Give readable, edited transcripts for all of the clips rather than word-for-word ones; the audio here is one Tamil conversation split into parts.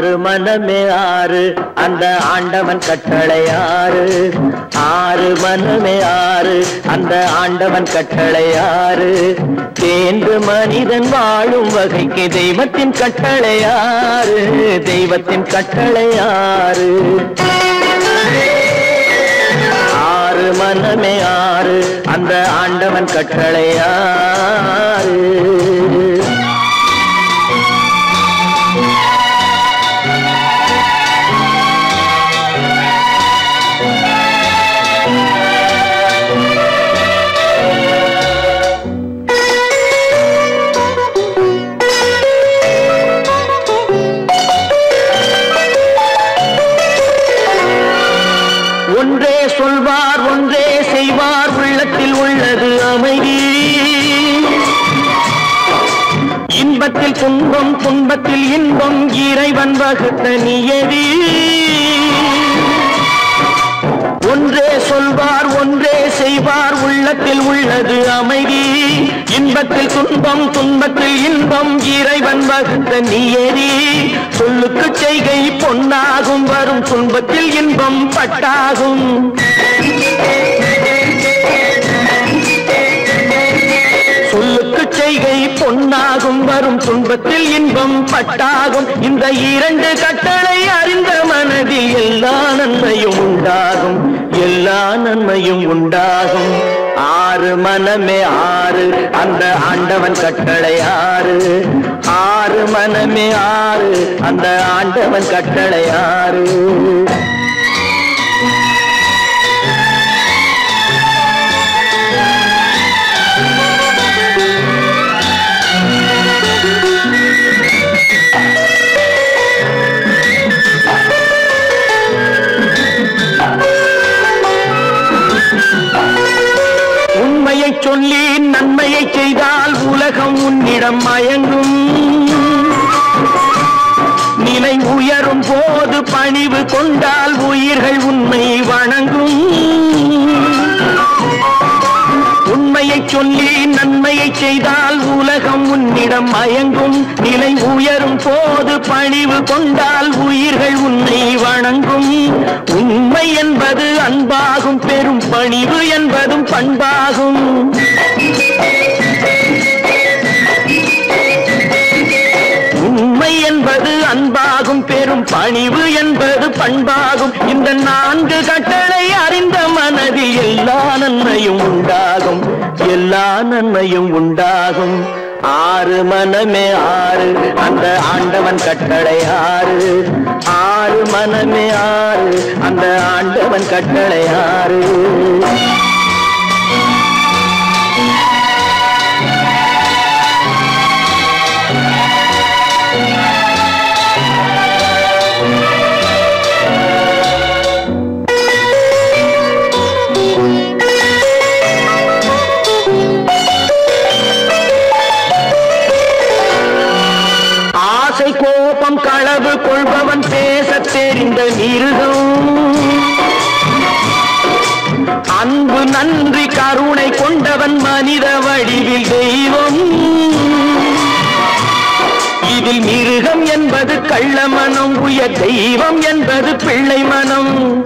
ஆறு மனமே ஆறு அந்த ஆண்டவன் கட்டளை ஆறு. ஆறு மனமே ஆறு அந்த ஆண்டவன் கட்டளை ஆறு. தேர்ந்து மனிதன் வாழும் வகைக்கு தெய்வத்தின் கட்டளை ஆறு. தெய்வத்தின் கட்டளை ஆறு. ஆறு மனமே ஆறு அந்த ஆண்டவன் கட்டளை ஆறு. ஒன்றே சொல்வார் ஒன்றே செய்வார் உள்ளத்தில் உள்ளது அமைதி. இன்பத்தில் துன்பம் துன்பத்தில் இன்பம் இறைவன் வகுத்த நியதி. ஒன்றே சொல்வார் ஒன்றே செய்வார் உள்ளத்தில் உள்ளது அமைதி. இன்பத்தில் துன்பம் துன்பத்தில் இன்பம் இறைவன் வகுத்த நியதி. சொல்லுக்கு செய்கை பொன்னாகும் வரும் துன்பத்தில் இன்பம் பட்டாகும். சொல்லுக்கு செய்கை பொன்னாகும் வரும் துன்பத்தில் இன்பம் பட்டாகும். இந்த இரண்டு கட்டளை அறிந்த மனதில் எல்லா நன்மையும் உண்டாகும். எல்லா நன்மையும் உண்டாகும். ஆறு மனமே ஆறு அந்த ஆண்டவன் கட்டளை ஆறு. ஆறு மனமே ஆறு அந்த ஆண்டவன் கட்டளை ஆறு. உண்மையை சொல்லி நன்மையை செய்தால் உலகம் உன்னிடம் மயங்கும். நிலை உயரும் போது பணிவு கொண்டால் உயிர்கள் உண்மை வணங்கும். உண்மையை சொல்லி நன்மையை செய்தால் உலகம் உன்னிடம் மயங்கும். நிலை உயரும் போது பணிவு கொண்டால் உயிர்கள் உன்னை வணங்கும். உண்மை என்பது அன்பாகும். பெரும் பணிவு என்பதும் பண்பாகும். உண்மை என்பது அன்பாகும். பெரும் பணிவு என்பது பண்பாகும். இந்த நான்கு கட்டளை அறிந்த மனதில் எல்லா நன்மையும் உண்டாகும். எல்லா நன்மையும் உண்டாகும். ஆறு மனமே ஆறு அந்த ஆண்டவன் கட்டளை ஆறு. ஆறு மனமே ஆறு அந்த ஆண்டவன் கட்டளை ஆறு. கோபம் களவு கொள்பவன் பேச தெரிந்த மிருகம். அன்பு நன்றி கருணை கொண்டவன் மனித வடிவில் தெய்வம். இதில் மிருகம் என்பது கள்ள மனம். உயர் தெய்வம் என்பது பிள்ளை மனம்.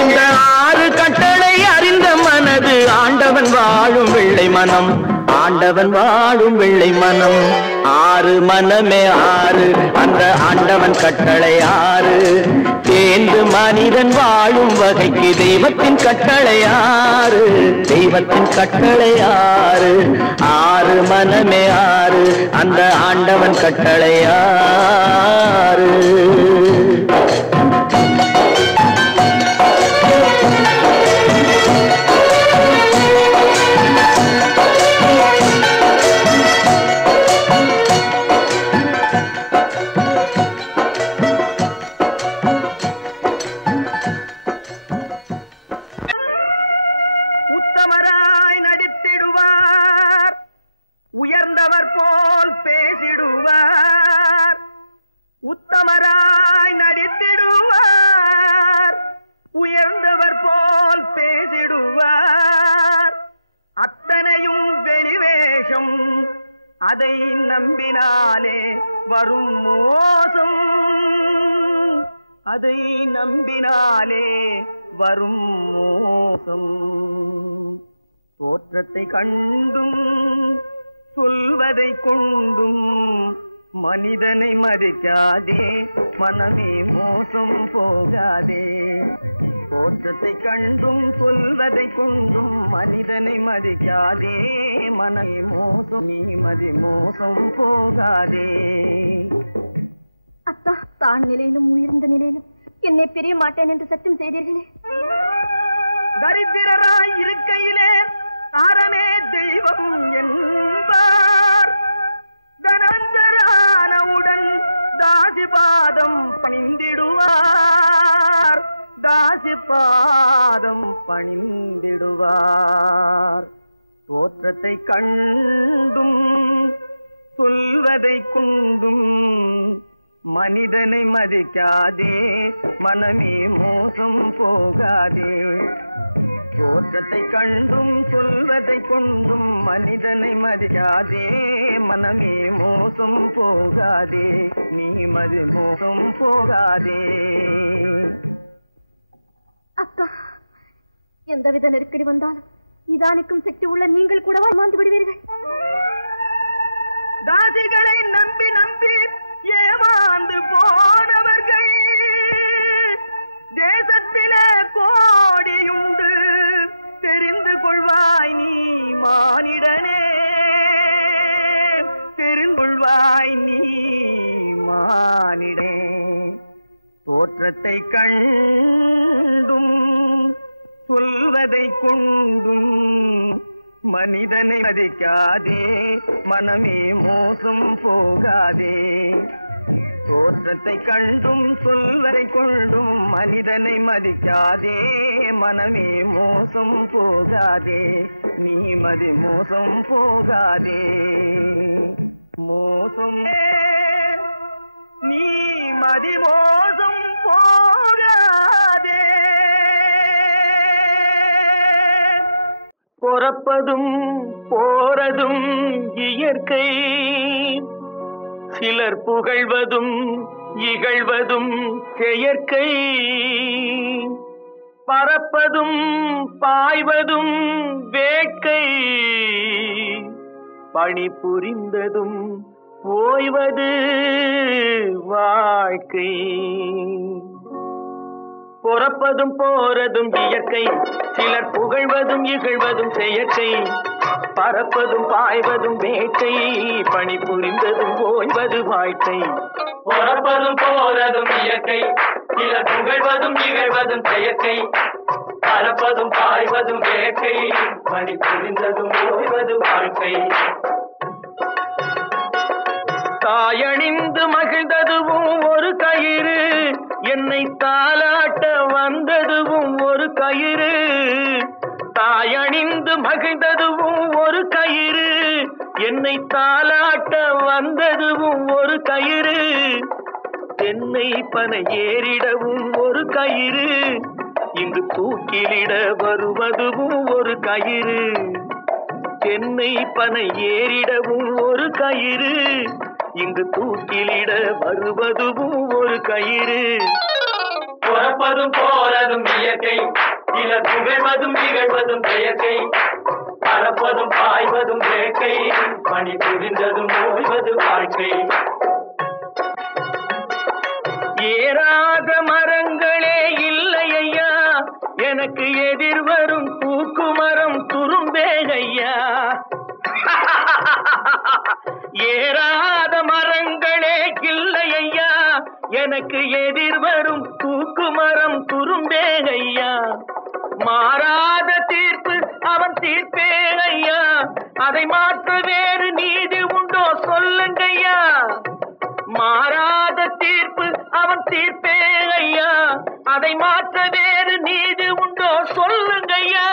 இந்த ஆறு கட்டளை அறிந்த மனது ஆண்டவன் வாழும் வெள்ளை மனம். ஆண்டவன் வாழும் வெள்ளை மனம். ஆறு மனமே ஆறு அந்த ஆண்டவன் கட்டளை ஆறு. தேர்ந்து மனிதன் வாழும் வகைக்கு தெய்வத்தின் கட்டளை ஆறு. தெய்வத்தின் கட்டளை ஆறு. ஆறு மனமே ஆறு அந்த ஆண்டவன் கட்டளை ஆறு. உத்தமராய் நடித்திடுவார். உயர்ந்தவர் போல் பேசிடுவார். உத்தமராய் நடித்திடுவார். உயர்ந்தவர் போல் பேசிடுவார். அத்தனையும் வெளிவேஷம். அதை நம்பினாலே வரும் மோசம், அதை நம்பினாலே வரும் மோசம். தோற்றத்தை கண்டும் சொல்வதை கொண்டும் மனிதனை மதிக்காதே, மனமே மோசம் போகாதே. தோற்றத்தை கண்டும் சொல்வதை கொண்டும் மனிதனை மதிக்காதே, மனமே மோசம், நீ மதி மோசம் போகாதே. அத்தா, தான் நிலையிலும் உயர்ந்த நிலையிலும் என்னை பிரிய மாட்டேன் என்று சத்தியம் செய்தீர்களே. தரித்திரராய் இருக்கையிலே தாரமே தெய்வம் என்பார், தனஞ்சரானவுடன் தாசிபாதம் பணிந்திடுவார், தாசிபாதம் பணிந்திடுவார். தோற்றத்தை கண்டும் சொல்வதை கொண்டும் மனிதனை மதிக்காதே, மனமே மோசம் போகாதே. தோற்றத்தை கண்டும் சொல்வதை கொண்டும் மனிதனை மதிக்காதே, மனமே மோசம் போகாதே, நீ மதி மோசம் போகாதே. அக்கா, எந்தவித நெருக்கடி வந்தாலும் நிதானிக்கும் சக்தி உள்ள நீங்கள் கூடவா ஏமாந்து விடுவீர்கள்? தாசிகளை நம்பி நம்பி ஏமாந்து போனவர்கள் தேசத்திலே கோடியுண்டு, தெரிந்து கொள்வாய் நீ மானிடனே, தெரிந்து கொள்வாய் நீ மானிடனே. தோற்றத்தை கண்டும் சொல்வதை கொண்டும் மனிதனை மதிக்காதே, மனமே மோசம் போகாதே. தோற்றத்தை கண்டும் சொல்வதை கொண்டும் மனிதனை மதிக்காதே, மனமே மோசம் போகாதே, நீ மதி மோசம் போகாதே. மோசம் நீ மதி மோசம் போகாதே. பொறப்பதும் போறதும் இயற்கை, சிலர் புகழ்வதும் இகழ்வதும் செயற்கை. பறப்பதும் பாய்வதும் வேட்கை, பணி புரிந்ததும் ஓய்வது வாழ்க்கை. பொறப்பதும் போறதும் இயற்கை, சிலர் புகழ்வதும் இகழ்வதும் செயற்கை. பறப்பதும் பாய்வதும் வேட்டை, பணி புரிந்ததும் ஓய்வது வாழ்க்கை. பொறப்பதும் போறதும் இயற்கை, சிலர் புகழ்வதும் இகழ்வதும் செயற்கை. பறப்பதும் பாய்வதும் வேட்டை, பணி புரிந்ததும் ஓய்வது வாழ்க்கை. தாயணிந்து மகிழ்ந்ததுவும் ஒரு கயிறு, என்னை தாலாட்ட வந்ததுவும் ஒரு கயிறு. தாயணிந்து மகிழ்ந்ததுவும் ஒரு கயிறு, என்னை தாலாட்ட வந்ததுவும் ஒரு கயிறு. தென்னை பனை ஏறிடவும் ஒரு கயிறு, இங்கு தூக்கிலிட வருவதுவும் ஒரு கயிறு. தென்னை பனை ஏறிடவும் ஒரு கயிறு, இங்கு தூக்கிலிட வருவதுவும் ஒரு கயிறு. பொறப்பதும் போறதும் இயற்கை, சிலர் புகழ்வதும் இகழ்வதும் செயற்கை. பறப்பதும் பாய்வதும் வேட்கை, பணி புரிந்ததும் ஓய்வது வாழ்க்கை. ஏறாத மரங்களே இல்லை ஐயா, எனக்கு எதிர்வரும் தூக்குமரம் துரும்பே ஐயா. ஏறாத மரங்களே இல்லை ஐயா, எனக்கு எதிர்வரும் தூக்குமரம் துரும்பே ஐயா. மாறாத தீர்ப்பு அவன் தீர்ப்பே ஐயா, அதை மாற்ற வேறு நீதி உண்டோ சொல்லுங்கய்யா. மாறாத தீர்ப்பு அவன் தீர்ப்பே ஐயா, அதை மாற்ற வேறு நீதி உண்டோ சொல்லுங்கய்யா.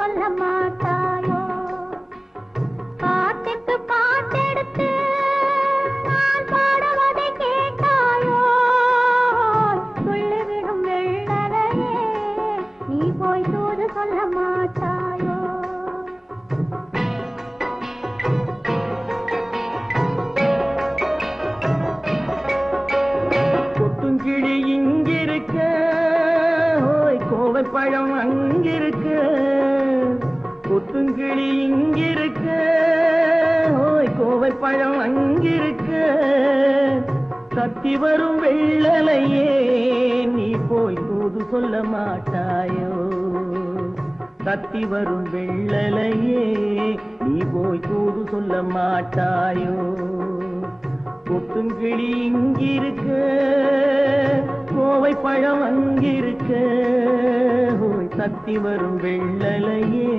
சொல்ல மாட்டாயோ? பாட்டுக்கு பாட்டெடுத்து நான் பாடுவதை கேட்டாயோ? சொல்லிவிடும் வெள்ளலையே நீ போய் தூது சொல்ல மாட்டாயோ? கொத்துங்கிளி இங்கிருக்க, கோவை பழம் அங்கிருக்க. கொத்துங்கிளி இங்கிருக்க, கோவை பழம் அங்கிருக்க. கத்தி வரும் வெள்ளலையே நீ போய் தூது சொல்ல மாட்டாயோ? கத்தி வரும் வெள்ளலையே நீ போய் தூது சொல்ல மாட்டாயோ? கொத்துங்கிளி இங்கிருக்க, கோவை பழம் அங்கிருக்க. கத்தி வரும் வெள்ளலையே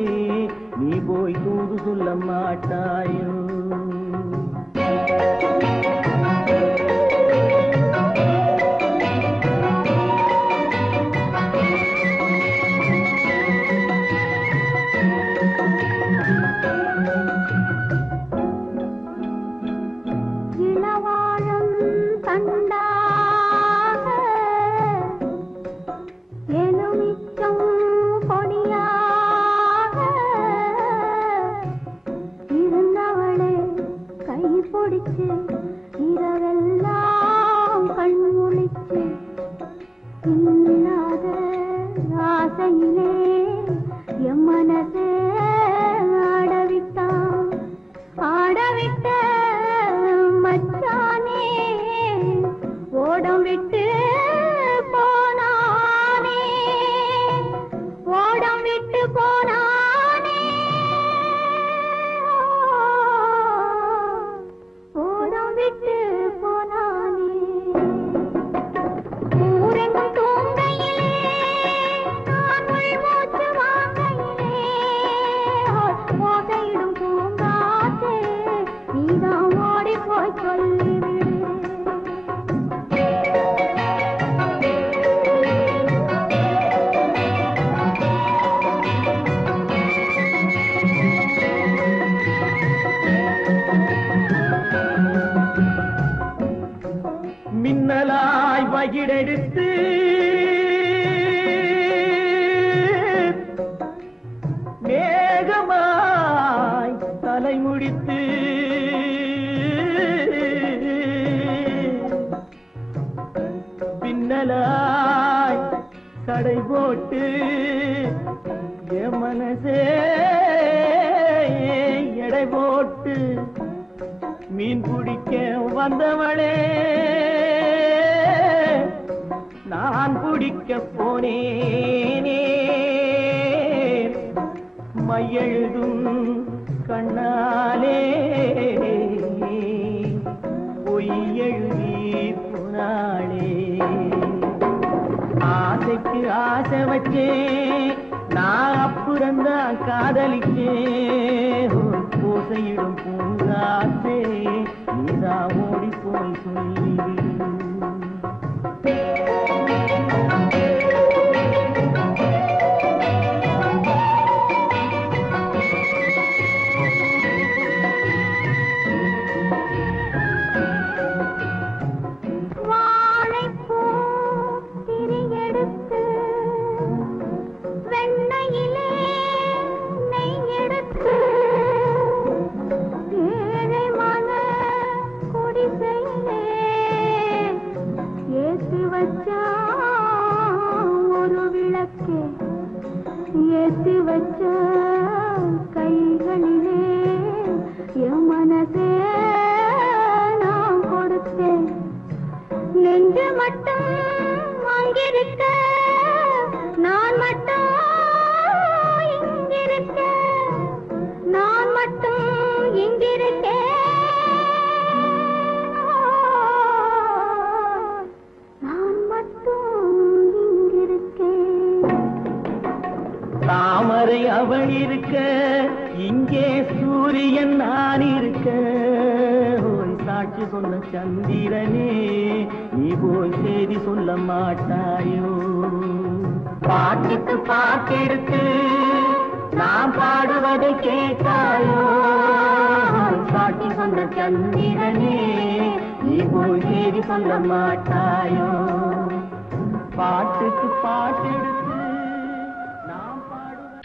நீ போய் தூது சொல்ல மாட்டாயோ? இரவெல்லாம் கண்முழிச்சு இல்லாத ஆசையிலே என் மனசே ஆடவிட்டான். ஆடவிட்ட மச்சானே ஓடம் விட்டு போனானே, ஓடம் விட்டு போனானே. ஊரெங்கும் தூங்கையிலே நான் உள்மூச்சு வாங்கையிலே ஓசையிடும் பூங்காற்றே நீதான் ஓடி போய் சொல்லிவிடு. மின்னலாய் வகிடெடுத்து மேகமாய் தலை முடித்து பின்னலாய் கடை போட்டு என் மனசே எடை போட்டு மீன் பிடிக்க வந்தவளே நான் பிடிக்க போனேனே. மையெழுதும் கண்ணாலே பொய் எழுதி போனாளே. ஆசைக்கு ஆசை வச்சே நான் அப்புறந்தான் காதலிச்சே. ஓசையிடும் பூங்காற்றே நீதா ஓடி போய் சொல்லிவிடு. ஒரு விளக்கே ஏற்றி வச்ச கைகளிலே என் மனசே நான் கொடுத்தேன். நெஞ்சு மட்டும் அங்கிருக்க நான் மட்டும் இங்கிருக்க, நான் மட்டும் இங்கிருக்கேன். தாமரை அவள் இருக்க இங்கே சூரியன் நான் இருக்க. சாட்சி சொன்ன சந்திரனே நீ போய் செய்தி சொல்ல மாட்டாயோ? பாட்டுக்கு பாட்டெடுத்து நான் கேட்டாயோ காட்டி சொன்ன சந்திரனே நீ போய் தேடி சொல்ல மாட்டாயோ பாட்டுக்கு பாட்டெடுத்து நாம் பாடுவோம்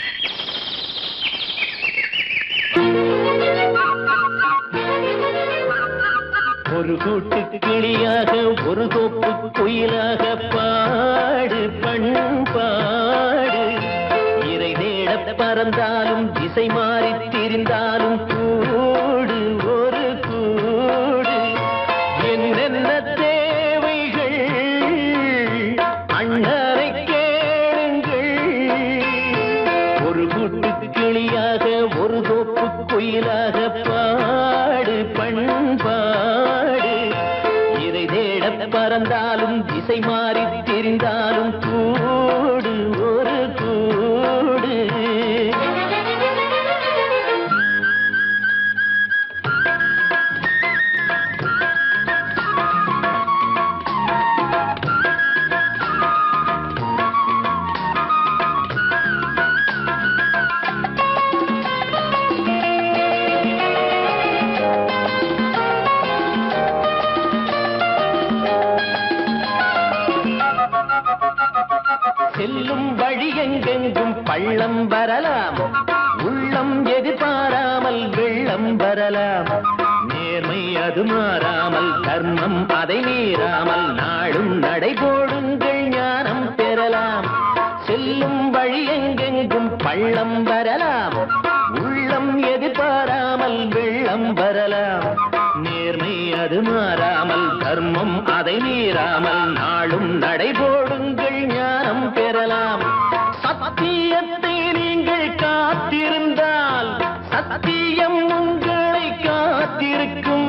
ஒரு கூட்டு கிளியாக ஒரு தோப்பு குயிலாக பாடு பண்பாடு இறை தேட பறந்தாலும் திசை மாறி திரிந்தாலும் கூடு ஒரு கூடு என்னென்ன தேவைகள் அண்ணரை கேளுங்கள் ஒரு கூட்டு கிளியாக ஒரு தோப்பு குயிலாக பாடு பண்பாடு இறை தேட பறந்தாலும் திசை மாறி தெரிந்தாலும் கூடு ஒரு கூடு செல்லும் வழி எங்கெங்கும் பள்ளம் வரலாம் உள்ளம் எதிர்பாராமல் வெள்ளம் வரலாம் நேர்மை அது மாறாமல் தர்மம் அதை மீறாமல் நாடும் நடைபோடுங்கள் ஞானம் பெறலாம் செல்லும் வழி எங்கெங்கும் பள்ளம் வரலாம் உள்ளம் எதிர்பாராமல் வெள்ளம் வரலாம் நேர்மை அது மாறாமல் தர்மம் அதை மீறாமல் நாடும் நடைபோடுங்கள் ஞானம் பெறலாம் சத்தியத்தை நீங்கள் காத்திருந்தால் சத்தியம் உங்களை காத்திருக்கும்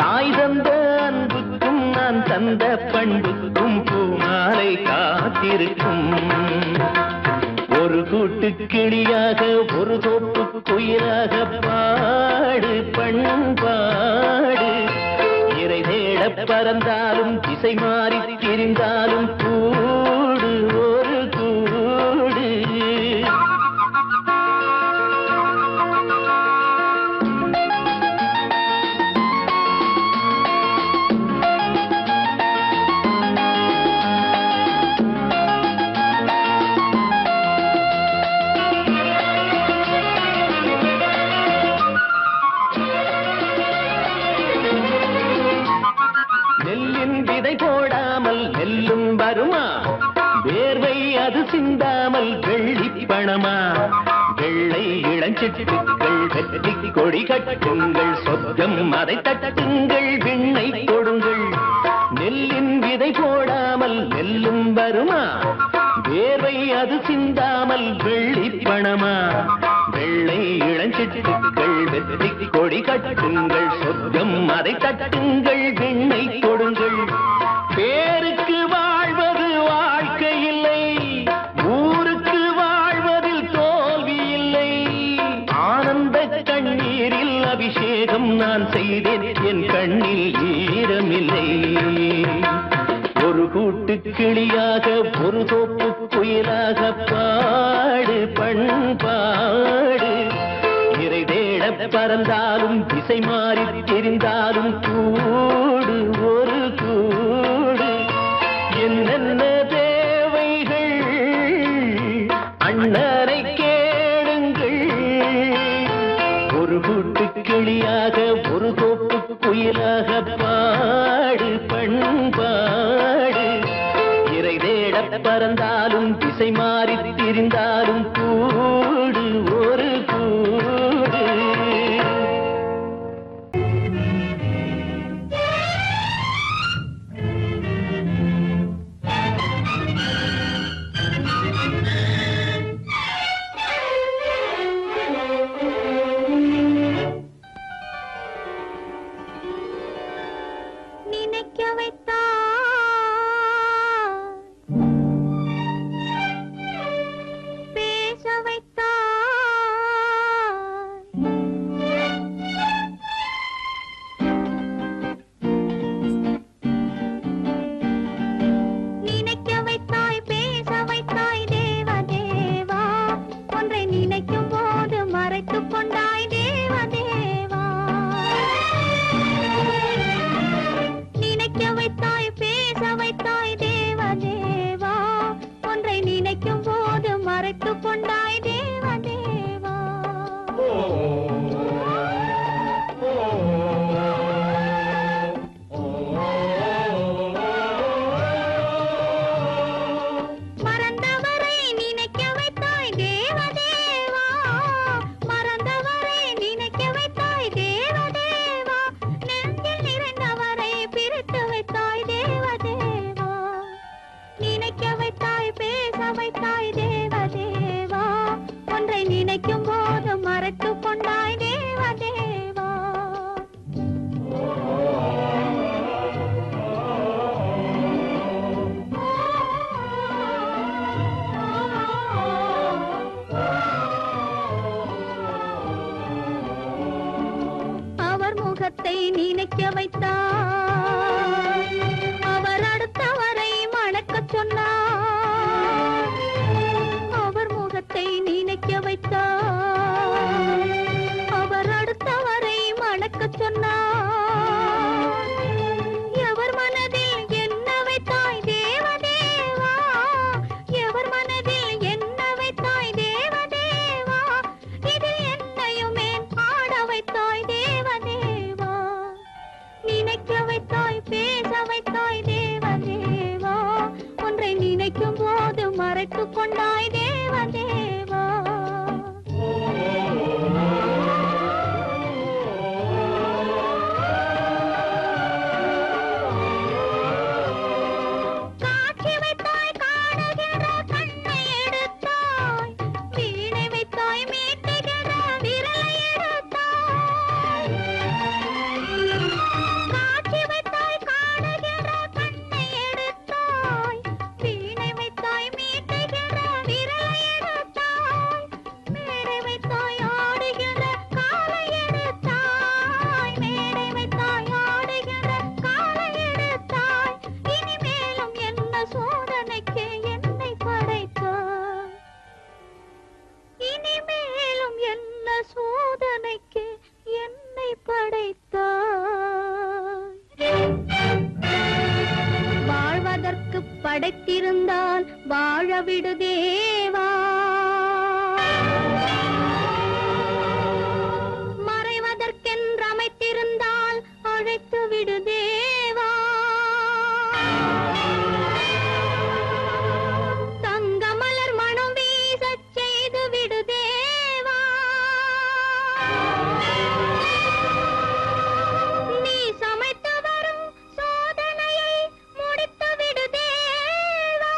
தாய் தந்த அன்புக்கும் நான் தந்த பண்புக்கும் பூமாலை காத்திருக்கும் ஒரு கூட்டு கிளியாக ஒரு தோப்பு குயிலாக பாடு பண்பாடு இறை தேட பறந்தாலும் திசை மாறி திரிந்தாலும் கூடு ஒரு கூடு போடாமல் நெல்லும் வருமா வேர்வை அது சிந்தாமல் வெள்ளி பணமா வெள்ளை இளஞ்சிட்டுக்கள் வெற்றி கொடி கட்டுங்கள் சொர்க்கம் அதை தட்டுங்கள் விண்ணை கொடுங்கள் நெல்லின் விதை போடாமல் நெல்லும் வருமா வேர்வை அது சிந்தாமல் வெள்ளி பணமா வெள்ளை இளஞ்சிட்டுக்கள் வெற்றி கொடி கட்டுங்கள் சொர்க்கம் அதை தட்டுங்கள் விண்ணை கொடுங்கள் பேருக்கு வாழ்வது வாழ்க்கை இல்லை ஊருக்கு வாழ்வதில் தோல்வி இல்லை ஆனந்த கண்ணீரில் அபிஷேகம் நான் செய்தேன் என் கண்ணில் ஈரமில்லை ஒரு கூட்டு கிளியாக ஒரு தோப்பு குயிலாக பாடு பண்பாடு இறை தேட பறந்தாலும் திசை மாறி தெரிந்தாலும் கூடு ஒரு கூடு என்னென்ன தேவைகள் அண்ணரை கேளுங்கள் ஒரு கூட்டு கிளியாக ஒரு தோப்பு குயிலாக பாடு பண்பாடு இறை தேட பறந்தாலும் திசை மாறி திரிந்தாலும் கூடு ஒரு கூடு பேச வைத்தார் நினைக்கும் போது மறைத்து கொண்டாய் தேவதேவா. அவர் முகத்தை நினைக்க வைத்தார், அவர் அடுத்தவரை மணக்க சொன்னார். அவர் முகத்தை நினைக்க வைத்தார், அவர் அடுத்தவரை மணக்க சொன்னார். எவர் மனதில் என்ன வைத்தாய் தேவதேவா, எவர் மனதில் என்ன வைத்தாய் தேவதேவா, இதில் என்னையுமே ஆட வைத்தாய் தேவதேவா. நினைக்க வைத்தாய் பேச வைத்தாய் தேவதேவா, ஒன்றை நினைக்கும் போது மறைத்து கொண்டாய் தேவதேவா. காட்சி வைத்தாய் காணுகிற கண்ணை எடுத்தாய், வீணை வைத்தாய் மீட்டுகிற விரலை எடுத்தாய். காட்சி வைத்தாய் காணுகிற கண்ணை எடுத்தாய், வீணை வைத்தாய் மீட்டுகிற விரலை எடுத்தாய். மேடை வைத்தாய் ஆடுகிற காலை எடுத்தாய், மேடை வைத்தாய் ஆடுகிற காலை எடுத்தாய். இனிமேலும் என்ன சோதனைக்கு என்னை படைத்தாய், இனிமேலும் என்ன சோதனைக்கு என்னை படைத்தாய். வாழ்வதற்கு படைத்திருந்தால் வாழ விடு தேவா, மறைவதற்கென்று அமைத்திருந்தால் அழைத்து விடு தேவா. தங்க மலர் மனம் வீசச் செய்து விடு தேவா. நீ சமைத்து வரும் சோதனையை முடித்து விடு தேவா.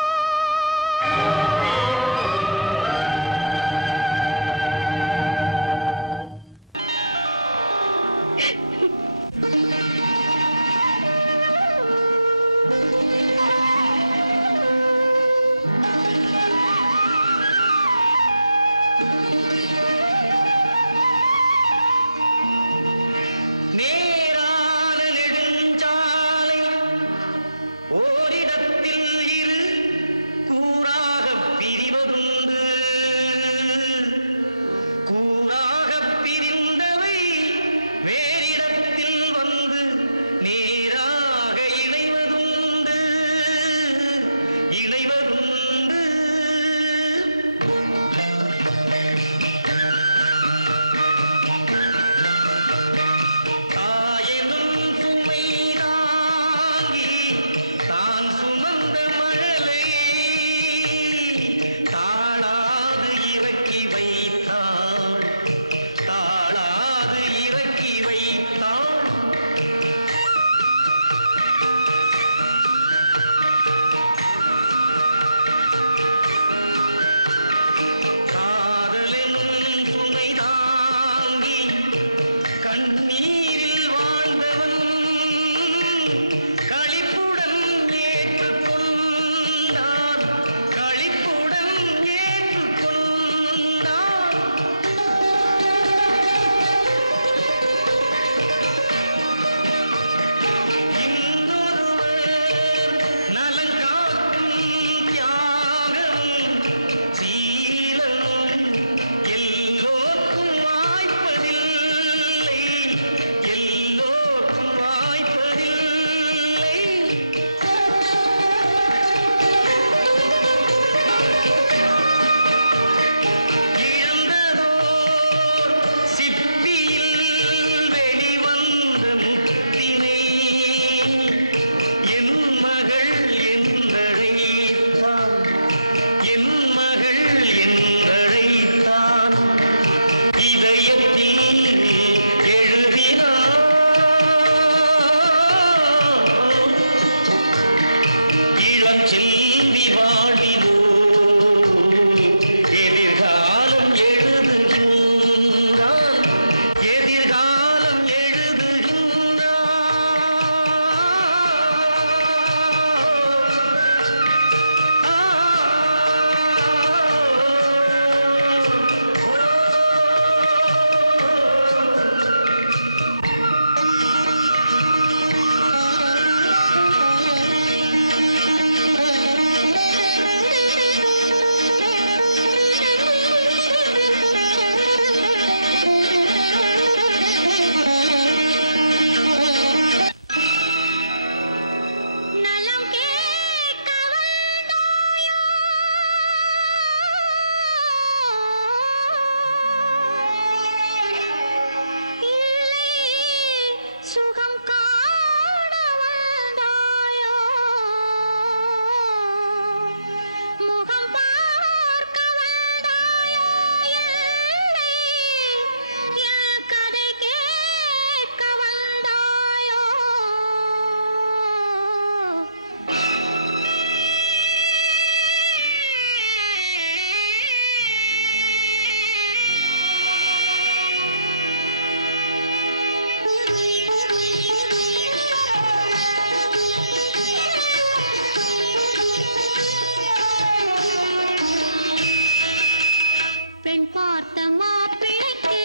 மாப்பிள்ளைக்கு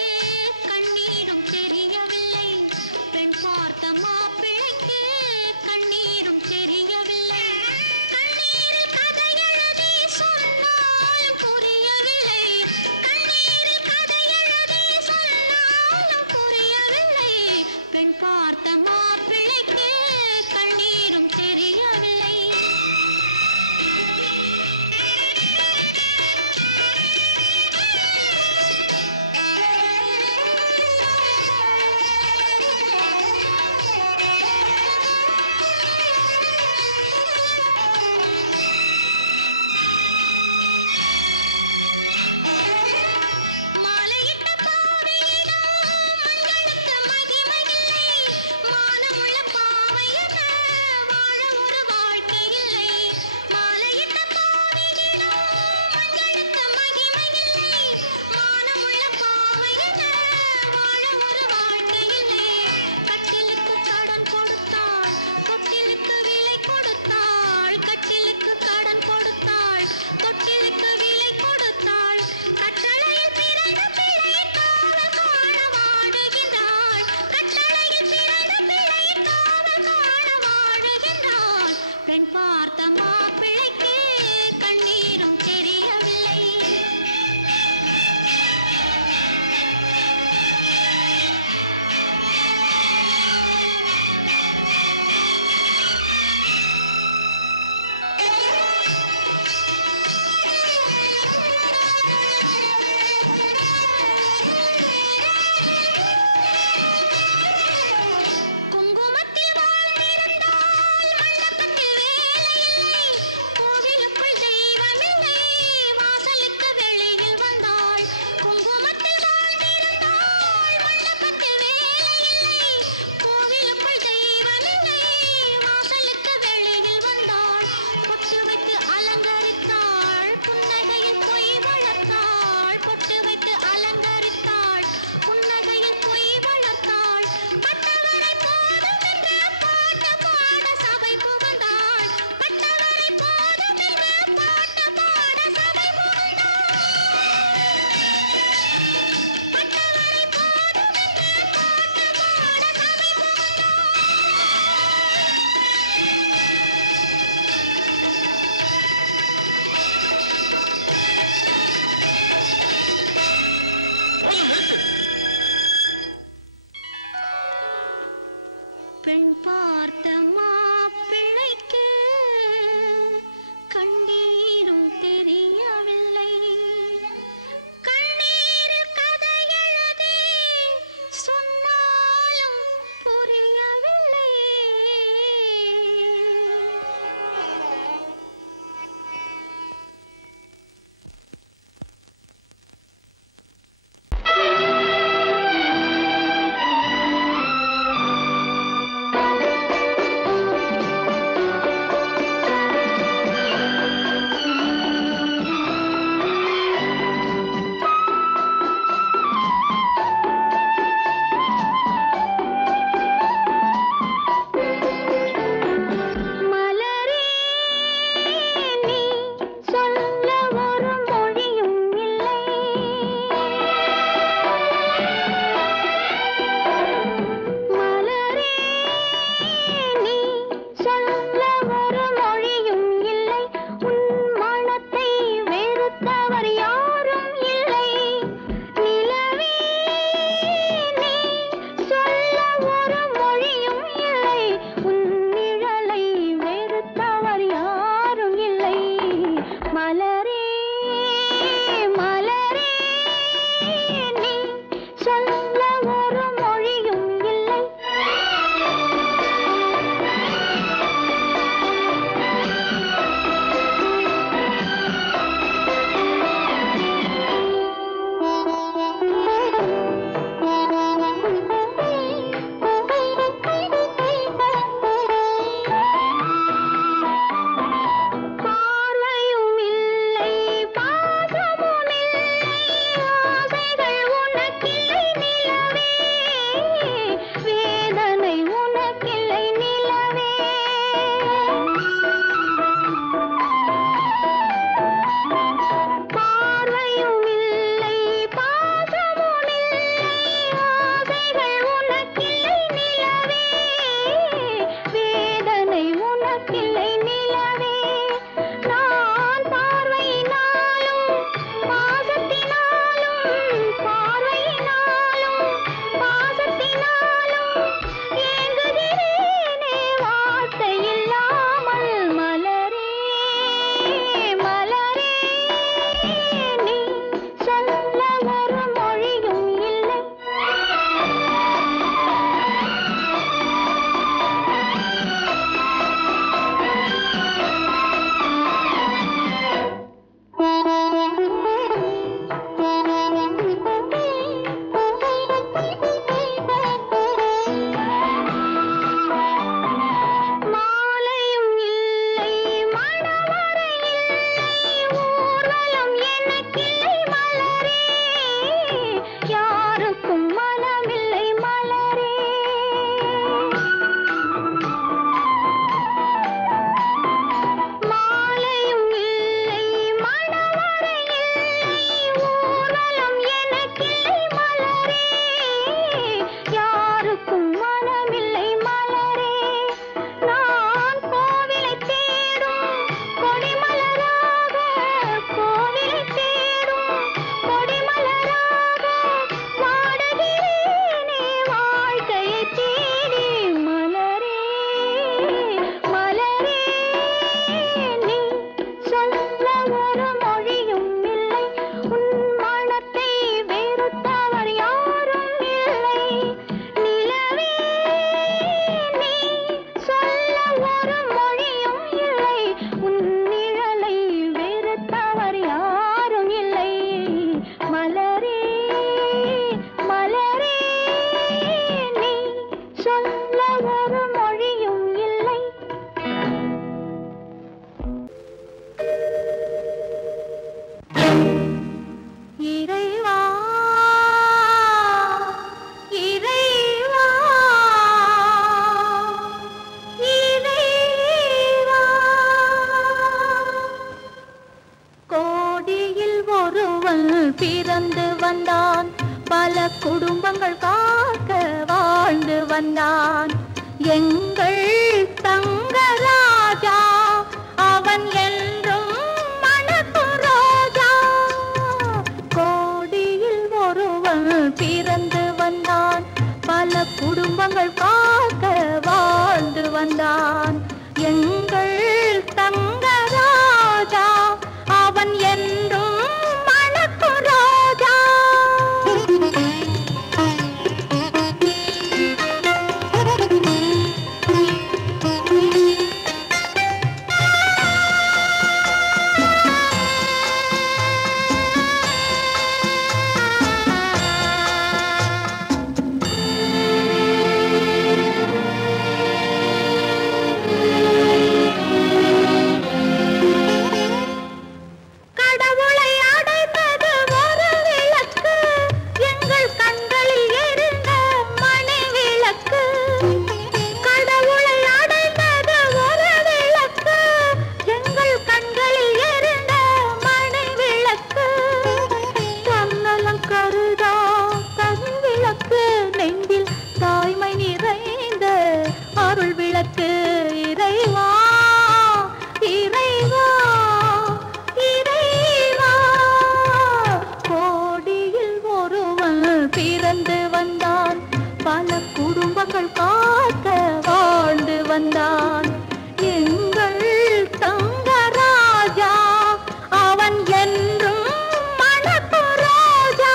கண்ணீரும் தெரியவில்லை. பெண் பார்த்த மாப்பிள்ளைக்கு கண்ணீரும் தெரியவில்லை. கண்ணீரில் கதை எழுதி சொன்னாலும் புரியவில்லை. கண்ணீரில் கதை எழுதி சொன்னாலும் புரியவில்லை. பெண் பார்த்த மாப்பிள்ளைக்கு கண்ணீரும் தெரியவில்லை. மாலையிட்ட பாவையிடம் மங்களுக்கு மகிமையில்லை. மானமுள்ள பாவையென வாழ ஒரு வாழ்க்கை இல்லை. மாலையிட்ட பாவையிடம் மங்களுக்கு மகிமையில்லை. மானமுள்ள பாவையென வாழ ஒரு வாழ்க்கை இல்லை. கட்டிலுக்கு கடன் கொடுத்தாள், தொட்டிலுக்கு விலை கொடுத்தாள். கட்டிலுக்கு கடன் கொடுத்தாள், தொட்டிலுக்கு விலை கொடுத்தாள். கட்டளையில் பிறந்த பிள்ளை காவல் காண வாடுகின்றாள். கட்டளையில் பிறந்த பிள்ளை காவல் காண வாடுகின்றாள். பெண் பார்த்த மாப்பிள்ளைக்கு கண்ணீரும் தெரியவில்லை. குங்குமத்தில் வாழ்ந்திருந்தால் மண்டபத்தில் வேலையில்லை. கோவிலுக்குள் தெய்வமில்லை. வாசலுக்கு வெளியில் வந்தாள். குங்குமத்தில் வாழ்ந்திருந்தால் மண்டபத்தில் வேலையில்லை. கோவிலுக்குள் தெய்வமில்லை. வாசலுக்கு வெளியில் வந்தாள். பொட்டு வைத்து அலங்கரித்தாள். புன்னகையில் பொய் வளர்த்தாள். பொட்டு வைத்து அலங்கரித்தாள். புன்னகையில் பொய் வளர்த்தாள். பட்டவரை போதும் என்று பாட்டு பாட சபை புகுந்தாள். பட்டவரை போதும் என்று பாட்டு பாட சபை புகுந்தாள். பட்டவரை போதும் என்று பாட்டு பாட சபை போதும், நிறுத்து. பெண் பார்த்த மாப்பிள்ளைக்கு கண்ணீரும் தெரியவில்லை. கண்ணீரில் கதை எழுதி சொன்னாலும் புரியவில்லை. வந்தான். பல குடும்பங்கள் காக்க வாழ்ந்து வந்தான். எங்கள் தங்கராஜா அவன் என்றும் மணக்கும் ரோஜா. கோடியில் ஒருவன் பிறந்து வந்தான். பல குடும்பங்கள் காக்க வாழ்ந்து வந்தான். எங்கள் தங்கராஜா அவன் என்றும் மணக்கும் ரோஜா. பிறந்து வந்தான். பல குடும்பங்கள் காக்க வாழ்ந்து வந்தான். எங்கள் தங்கராஜா அவன் என்றும் மணக்கும் ரோஜா.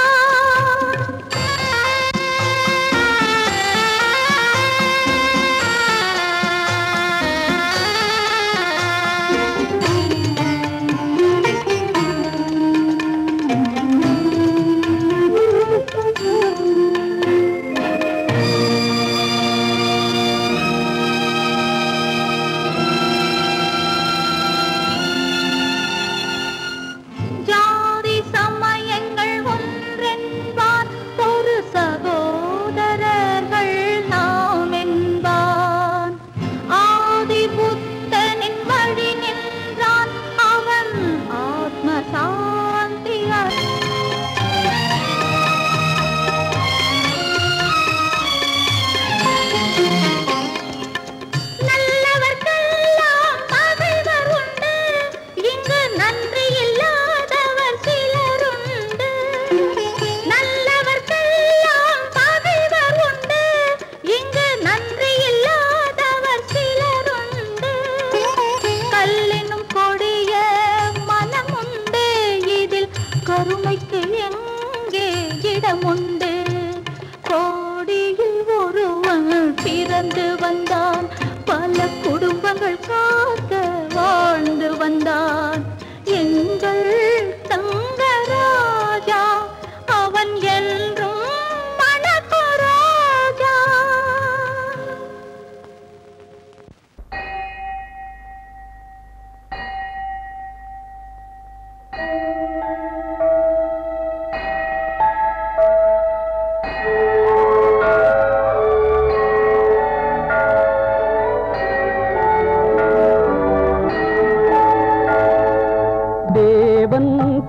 கருமைக்கு எங்கே இடமுண்டு? கோடியில் ஒருவன் பிறந்து வந்தான். பல குடும்பங்கள் காக்க வாழ்ந்து வந்தான். எங்கள் தங்கராஜா அவன் என்றும் மணக்கும் ரோஜா.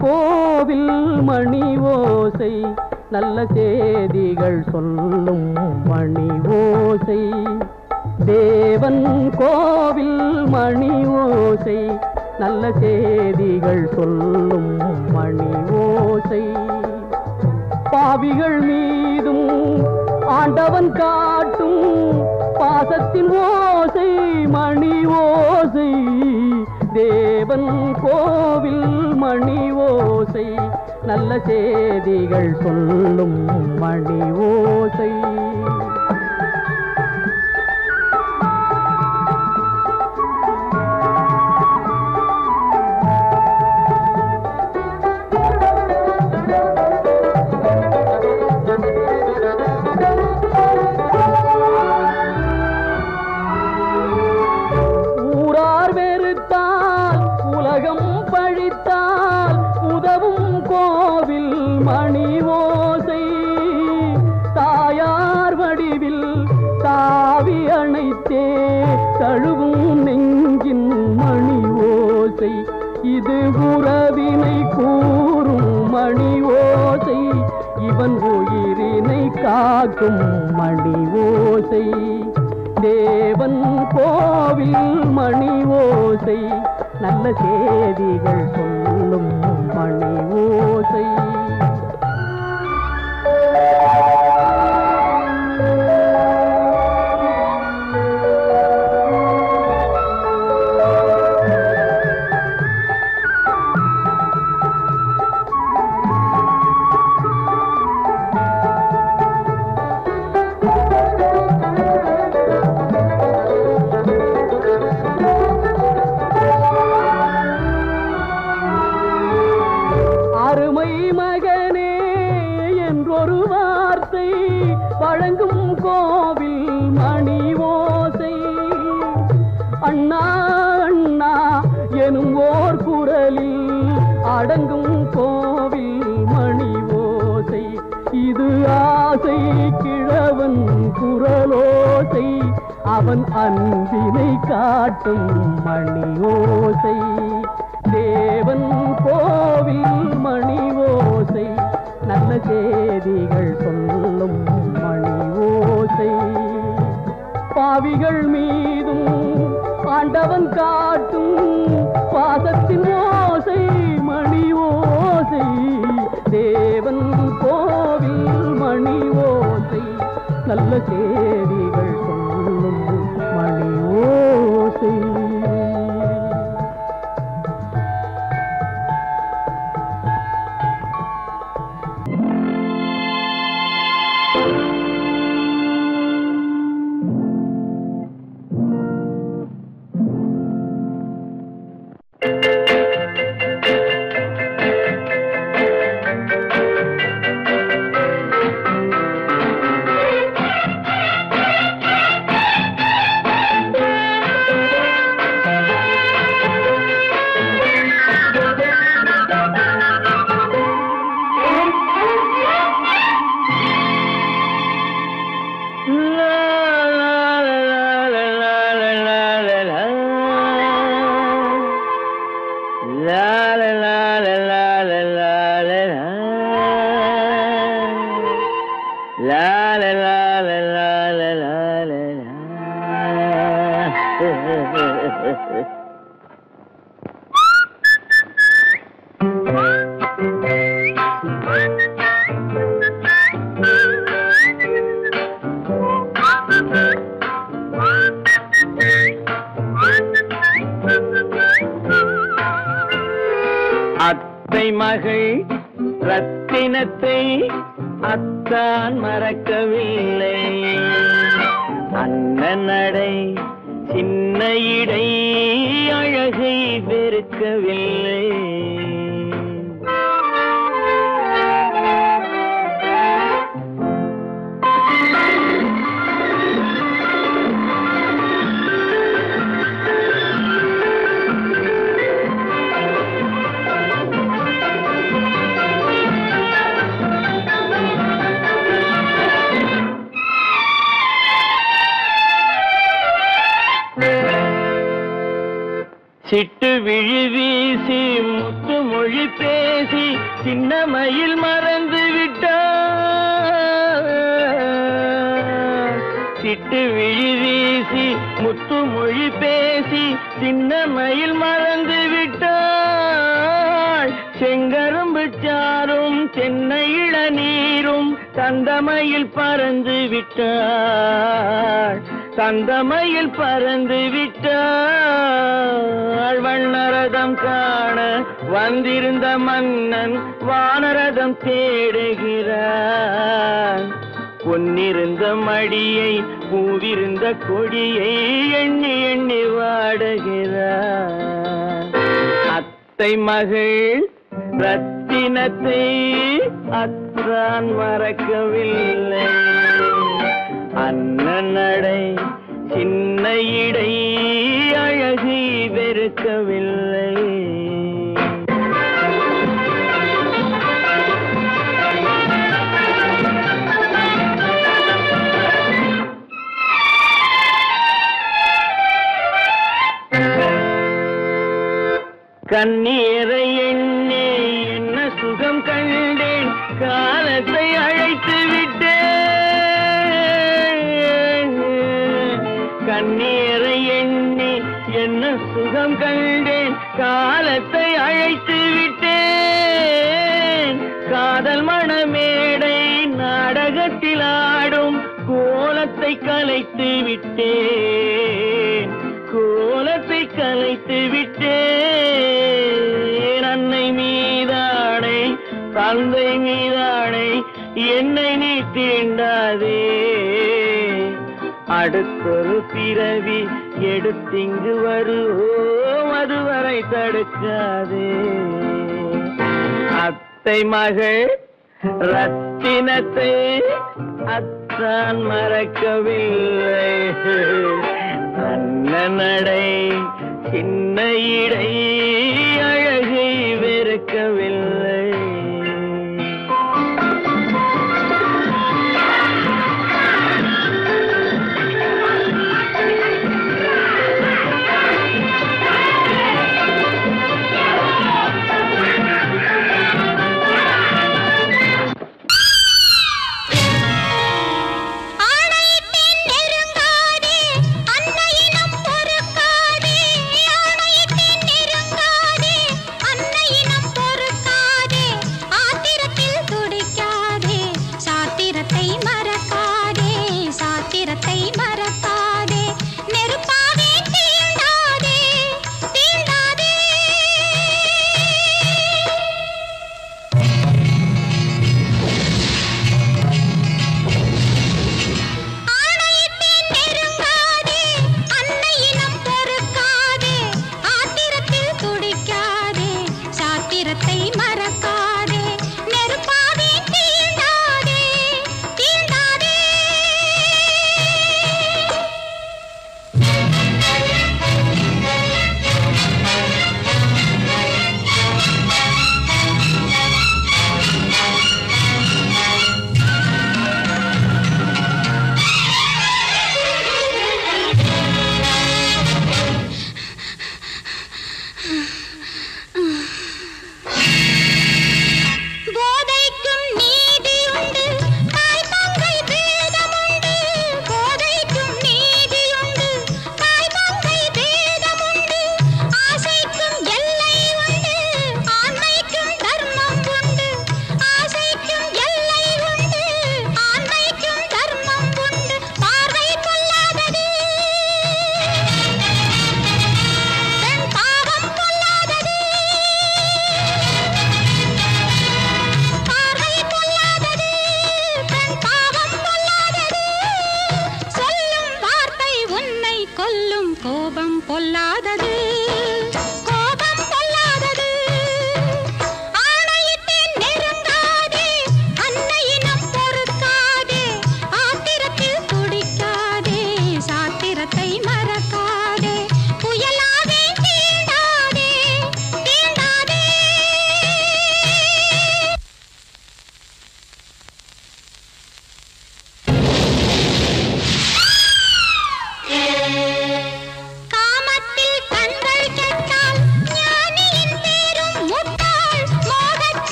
கோவில் மணி ஓசை நல்ல செய்திகள் சொல்லும் மணி ஓசை. தேவன் கோவில் மணி ஓசை நல்ல செய்திகள் சொல்லும் மணி ஓசை. பாவிகள் மீதும் ஆண்டவன் காட்டும் பாசத்தின் ஓசை மணி ஓசை. தேவன் கோவில் மணி ஓசை நல்ல செய்திகள் சொல்லும் மணி ஓசை. தழுவும் நெஞ்சின் மணி ஓசை இது உறவினை கூறும் மணி ஓசை. காக்கும் மணி ஓசை, தேவன் கோவில் மணி ஓசை, நல்ல செய்திகள் சொல்லும் மணி ஓசை. வழங்கும் கோவில் மணி ஓசை, அண்ணா அண்ணா எனும் ஓர் குரலில் அடங்கும் கோவில் மணி ஓசை. இது ஆசை கிழவன் குரலோசை, அவன் அன்பினை காட்டும் மணி ஓசை, தேவன் கோவில் மணி ஓசை, நல்ல செய்திகள் சொல்லும் மணி ஓசை. பாவிகள் மீதும் ஆண்டவன் காட்டும் பாசத்தின் ஓசை மணி ஓசை, தேவன் கோவில் மணி ஓசை, நல்ல செய்திகள் சொல்லும் மணி ஓசை. அத்தை மகள் ரத்தினத்தை அத்தான் மறக்கவில்லை, அண்ணன் நடை சின்ன இடை அழகை வெறுக்கவில்லை. சிட்டு விழி வீசி முத்து மொழி பேசி சின்ன மயில் மறந்து விட்டார். சிட்டு விழி வீசி முத்து மொழி பேசி சின்ன மயில் மறந்து விட்டாள். செங்கரும்பு சாரும் தென்னை இளநீரும் தந்தமயில் பறந்து விட்டாள். தந்தமயில் பறந்து விட்டாள். வண்ணரதம் காண வந்திருந்த மன்னன் வானரதம் தேடுகிறான். பொன்னிருந்த மடியை பூவிருந்த கொடியை எண்ணி எண்ணி வாடுகிறான். அத்தை மகள் ரத்தினத்தை அத்தான் மறக்கவில்லை, அண்ணன் நடை சின்ன இடை அழகை வெறுக்கவில்லை. கண்ணீரை எண்ணே என்ன சுகம் கண்டேன், காலத்தை அழைத்து விட்டேன். உலகத்தில் ஆடும் கோலத்தை கலைத்து விட்டேன், கோலத்தை கலைத்து விட்டேன். அன்னை மீதானை தந்தை மீதானை என்னை நீ தீண்டாதே. அடுத்தொரு பிறவி எடுத்திங்கு வருவோம், அதுவரை தடுக்காதே. அத்தை மகள் ரத்தினத்தை அத்தான் மறக்கவில்லை. அண்ணனடை சின்ன இடை அழகை வெறுக்கவில்லை.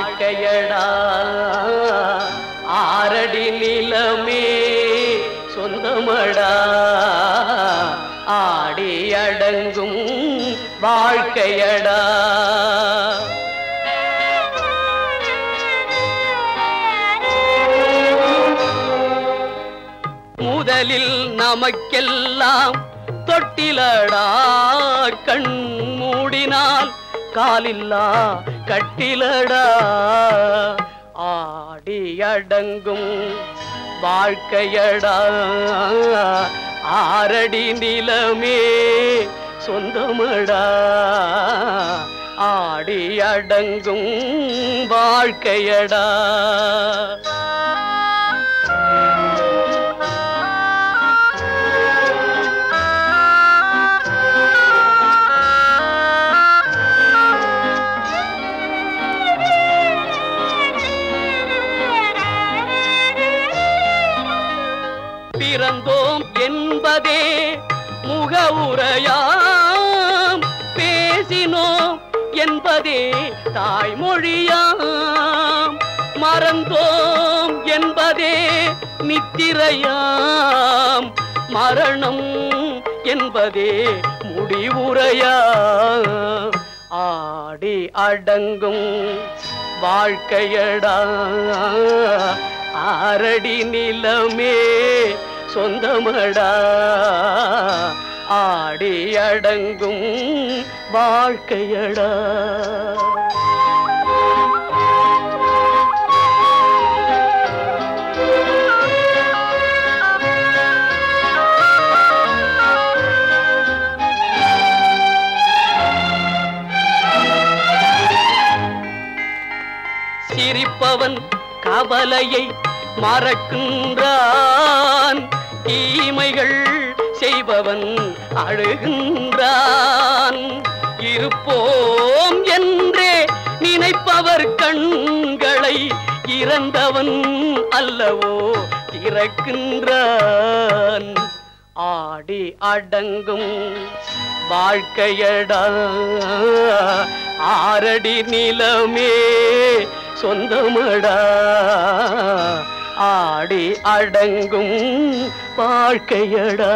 வாழ்க்கையடா ஆரடி நிலமே சொந்தமடா ஆடி அடங்கும் வாழ்க்கையடா முதலில் நமக்கெல்லாம் தொட்டிலடா கண் மூடினால் காலில்லா கட்டிலடா ஆடி அடங்கும் வாழ்க்கையடா ஆரடி நிலமே சொந்தமடா ஆடி அடங்கும் வாழ்க்கையடா பிறந்தோம் என்பதே முகவுரையாம் பேசினோம் என்பதே தாய்மொழியாம் மறந்தோம் என்பதே நித்திரையாம் மரணம் என்பதே முடிவுரையாம் ஆடி அடங்கும் வாழ்க்கையடா ஆரடி நிலமே சொந்தமடா ஆடி அடங்கும் வாழ்க்கையடா சிரிப்பவன் கவலையை மறக்கின்றான் தீமைகள் செய்பவன் அழுகின்றான் இருப்போம் என்றே நினைப்பவர் கண்களை இறந்தவன் அல்லவோ திறக்கின்றான் ஆடி அடங்கும் வாழ்க்கையடா ஆரடி நிலமே சொந்தமடா ஆடி அடங்கும் வாழ்க்கையடா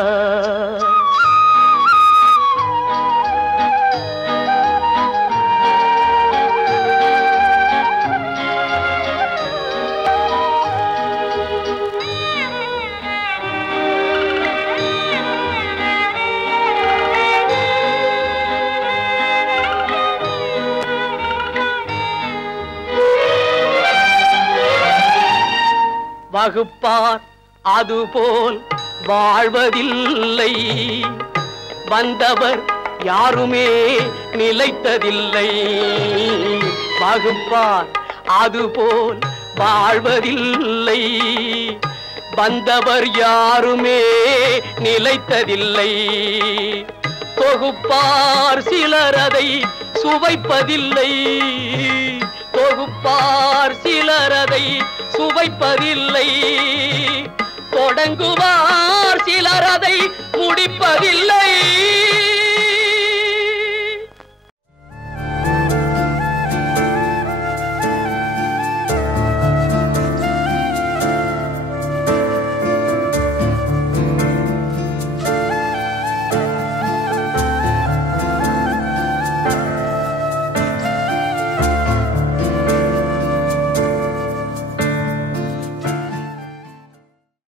வகுப்பார் அதுபோல் வாழ்வதில்லை வந்தவர் யாருமே நிலைத்ததில்லை வகுப்பார் அதுபோல் வாழ்வதில்லை வந்தவர் யாருமே நிலைத்ததில்லை தொகுப்பார் சிலர் அதை சுவைப்பதில்லை தொகுப்பார் சிலர் அதை சுவைப்பதில்லை தொடங்குவார் சிலர் அதை முடிப்பதில்லை